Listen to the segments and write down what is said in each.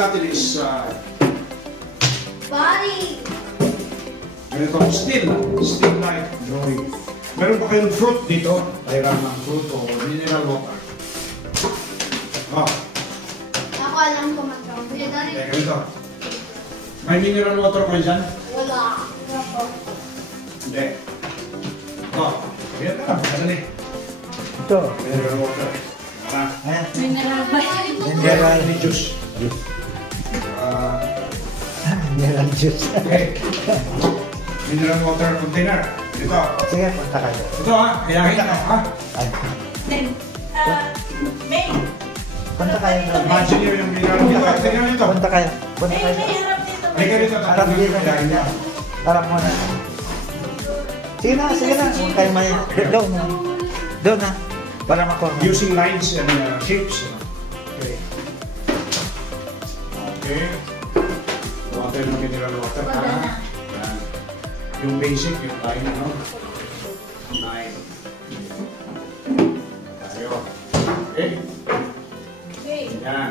natin is body. ganito, still life drawing. Meron pa kayong fruit dito, diagram ng fruit o mineral water. Ako alam ko mag-draw. Ganito. May mineral water kayo dyan? Wala. Hindi. Ayan na, madali. Ito. Mineral water. Mineral ba? Mineral juice. Mineral juice. Okay. Mineral water container. Ito. Sige, punta kayo. Ito kayahin nyo Ay. May. Punta kayo. Imagine nyo yung mineral water. Tingnan nyo ito. Punta kayo. Punta kayo. Ay, ganito. Harap dito. Harap mo na. Sige na. Huwag kayo may... Doon na. Para makuha. Using lines and shapes. Okay. Okay. Water ng mineral water. Yan. Yung basic, yung line, ano? Line. Tayo. Okay. Yan.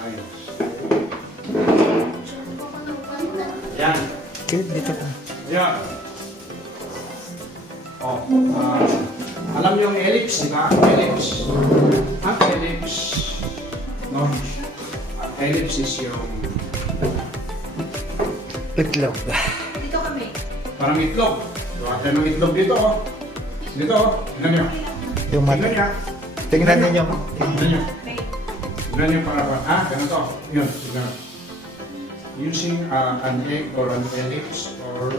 Ayos. Yan. Dito ka. Yan. Alam niyo yung ellipse, di ba? Ellipse. Ang ellipse. No? Ang ellipse is yung... Itlog. Dito kami. Parang itlog. Diba? Tayo ng itlog dito, Dito, tingnan nyo. Yung mata. Tingnan nyo. Tingnan ninyo. Tingnan nyo. Tingnan nyo para pa. Ganito. Yun. Tingnan. Using an egg or an ellipse or...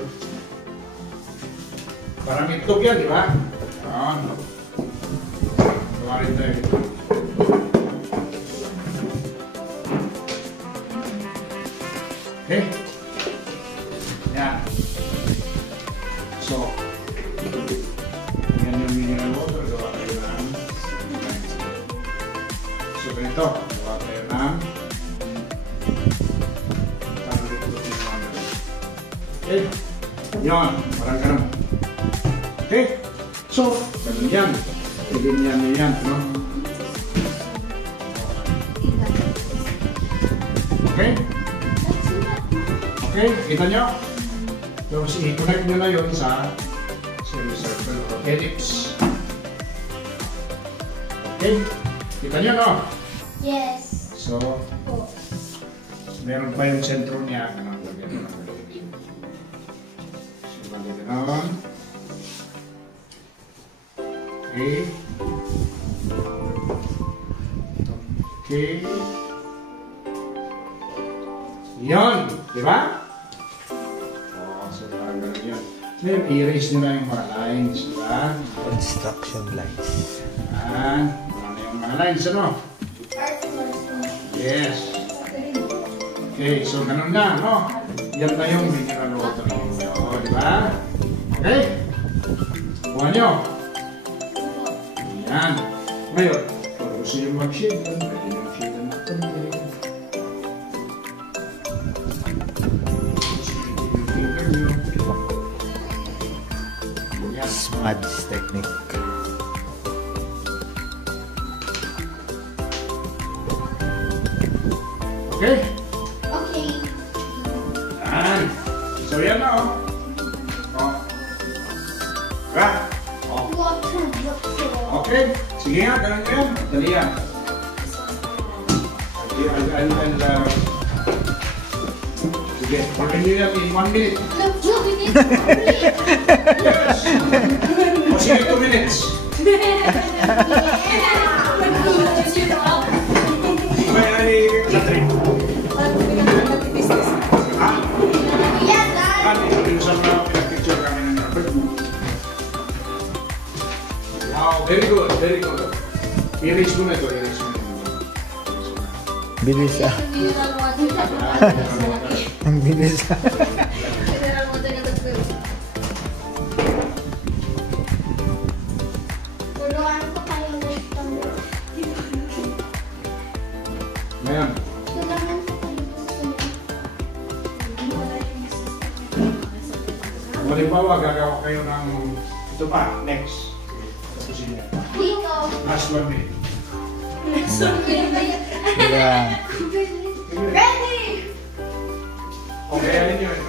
Parang itlog yan, di ba? Yan. Gawa rin tayo ito. Okay? Yan. So, yan yung mineral water. Gawa tayo ng... So, ganito. Gawa tayo ng... Okay? Yan. Parang ganun. Okay? So, ganun yan. Ganyan nyo yan, no? Okay? Okay? Kita nyo? So, i-connect nyo na yun sa semicircle or ellipse. Okay? Kita nyo, no? Yes. So, meron pa yung sentro niya. Ganun, lagyan nyo. So, ganun. Okay. Okay. Yan. Diba? So, ganun yan. Ngayon, i-erase nyo na yung mga lines. Diba? Construction lines. Yan. Ano yung mga lines, ano? Yes. Okay, so ganun na, no? Yan na yung mineral water ninyo. Diba? Okay? Kuha nyo. Yan. Ngayon, kung gusto nyo mag-shade, pwede nyo mag-shade na konti. Smudge technique. Okay? Okay. Yan. So yan na, Diba? Water. Okay. Sige nga, ganun yan. Dali yan. Sige, pagkin nyo yan in 1 minute. Yes! O sige, 2 minutes. May ani sa 3. Ha? Kami, minsan na pinag-picture kami ng number. Wow, very good, very good. I-erase mo na ito, i-erase mo na ito. Bilis ah. Mineral water. Ang bilis ah. Mineral water na ito. Turuan ko kayo nito. Ngayon, Turuan ko kayo nito. halimbawa, gagawa kayo ng ito pa, next. Tapusin niya. Dito. Last one minute. Next one. Yeah. Ready! Okay, alin yun?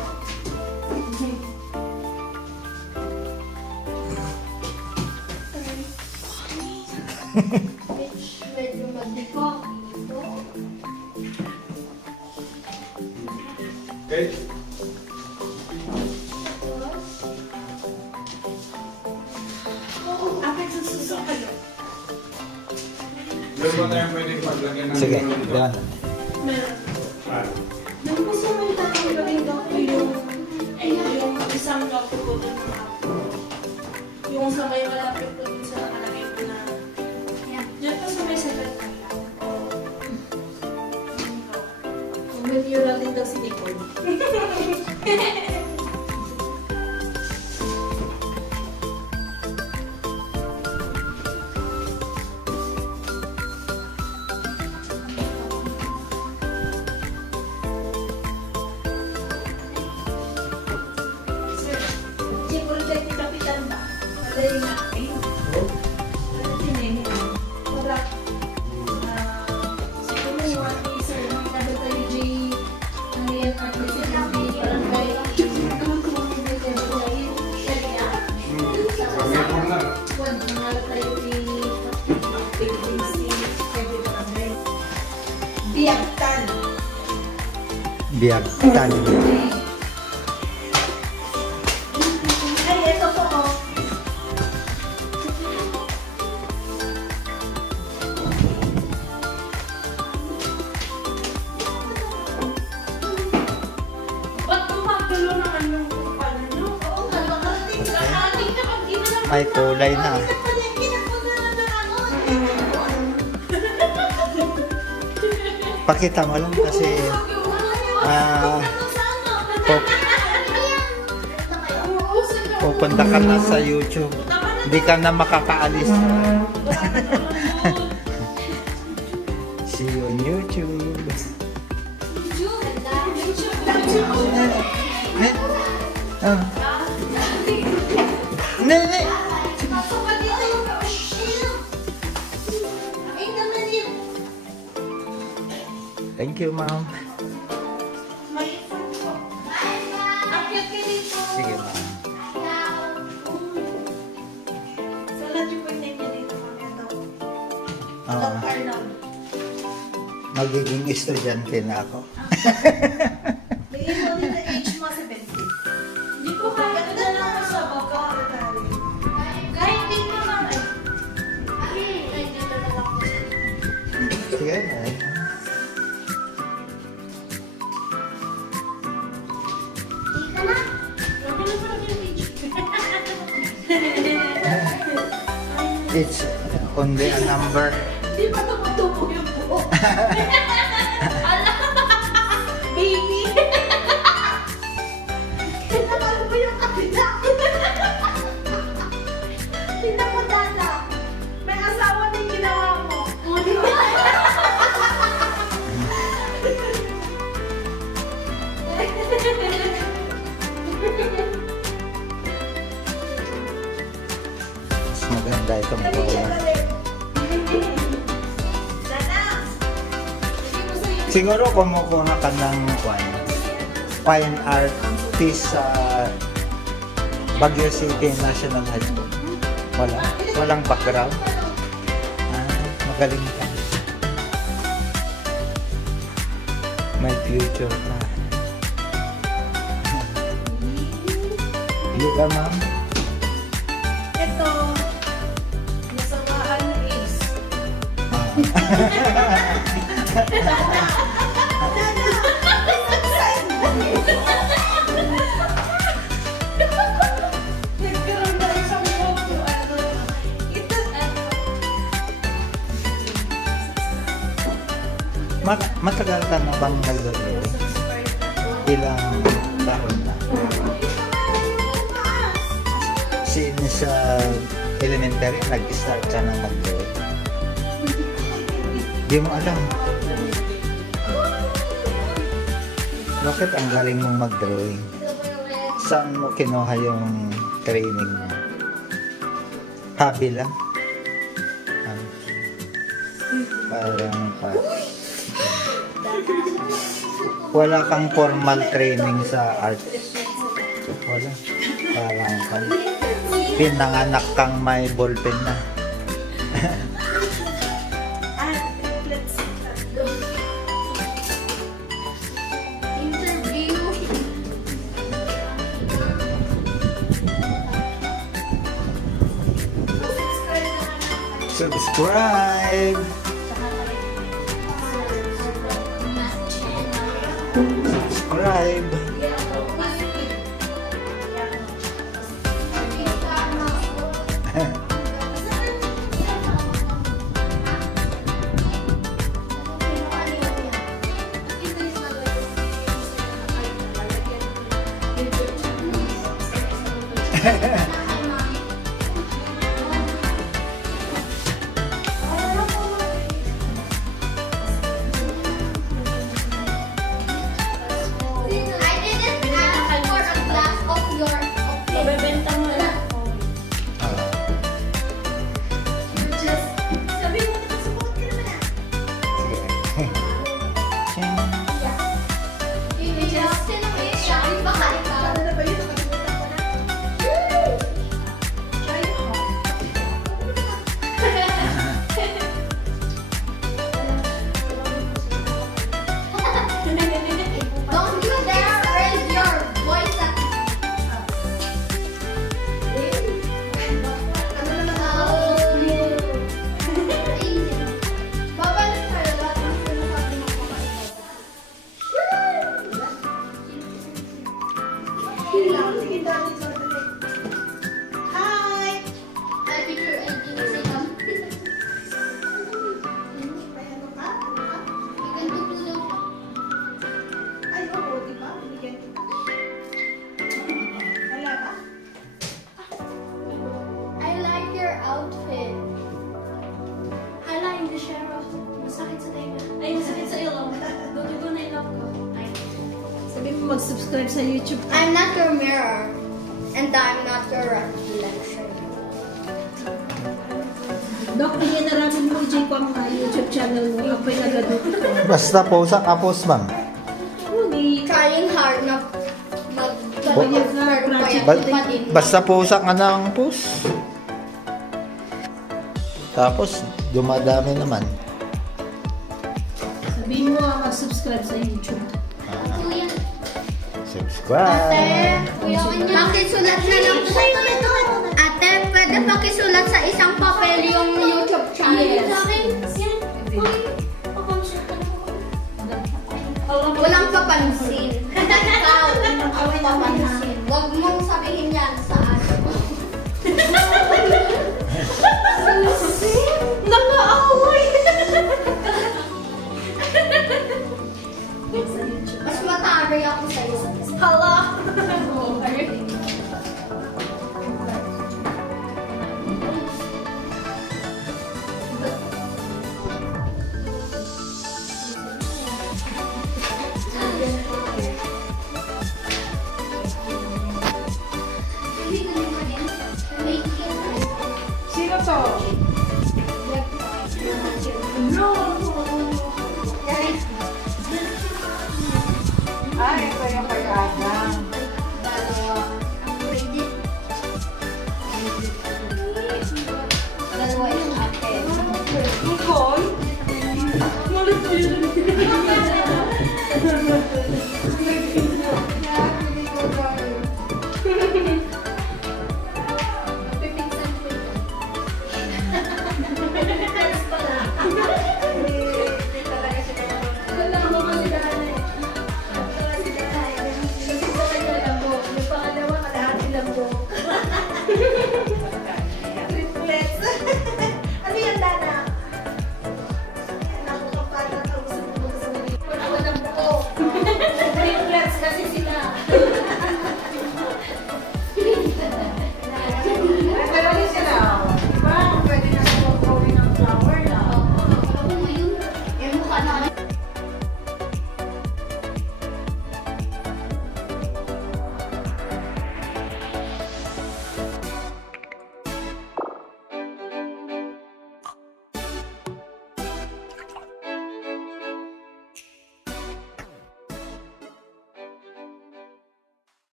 Which medyo magdiko. Okay. Akin sususukan. Doon ba tayo pwede paglagyan ng Sige, dito? yan. Meron. Ah, Nung gusto mong tatanggalin daw ko yung isang doktor ko doon na yung sa may malapit ko dun sa nakalagay ko na diyan pa sa may secretary. Bumili yun natin daw si Nicole. Siguro tayo ni Kapitan ba? Wala yung nakin. Wala si Nene. Wala. Siguro yung mga isa yung nado tayo J. Ano yan? Ano si Nabi? Parang kay... Ano kung mga tayo tayo? Sharia? may corner. Wag, mga tayo ni... Pagpagpagpag si Kevin Padre. Biagtan. Biagtan. Ay, ito po oh. Ba't gumagalo naman yung kupal nyo? Oo nga, nakarating na pag di na lang. May kulay na. Pakita mo lang kasi pupunta ka na sa YouTube. Hindi ka na makakaalis. See you on YouTube. Ah. Nene. Thank you, ma'am. Sige, ma'am. Oo. Magiging estudyante na ako. Hindi ko kaya na lang ako sa baka. Kahit di naman ay. Ay, dito na lang ako. Sige, ma'am. Ika na. Grabe na parang yung page. It's only a number. Di ba tumutubo yung buhok? Ala! Baby! Tinapal mo yung kapila! Tingnan mo, Dada! May asawa din ginawa mo! Mas maganda itong bola. Siguro kumukuha ka ng fine artist sa Baguio City National High School. Walang background. Magaling ka. May future ka. Hindi ka, ma'am? Ito, nasamaan ng AIDS. Nagkaroon na isang photo. Ito, Matagal ka na bang nag-drawing? Ilang taon na? Since elementary, nag-start ka na mag-drawing? Di mo alam. Bakit ang galing mong mag-drawing? Saan mo kinuha yung training mo? Hobby lang? Parang Wala kang formal training sa arts. Wala. Parang kang pinanganak kang may ballpen na. Let's go. Interview. Subscribe! Subscribe! I didn't ask for a glass of your opinion. Mabebenta mo na. Just, sabi mo, nakasubukan ka naman Hindi just, sabi baka ikaw. Don't you dare raise your voice at babalik tayo lahat ng sinasabi ng Hi! Ay, picture ay ginagawa. Iganto po daw siya. Ay, oo, di ba? Binigyan kita. Wala ba? I like your outfit. Hala, hindi siya raw. Masakit sa tenga. Ay, masakit sa ilong. Dudugo na ilong ko. Ay. Sabi mo mag-subscribe sa YouTube. I'm not your mirror. And I'm not your reflection. Dok, hindi na namin mo i ko ang YouTube channel mo. Apoy na gadot ko. Basta po sa kapos, ma'am. Hindi. Trying hard na Payag na project. Basta pusa ka ng pus. Tapos, dumadami naman. Sabihin mo mag-subscribe sa YouTube. Kuya. Subscribe! Pakisulat na lang po. Ate, pwede pakisulat sa isang papel yung YouTube channel. Walang papansin. Ikaw, ang papansin. Huwag mong sabihin yan sa akin. Nakaaway! Mas matari ako sa'yo. Hala! Sino to?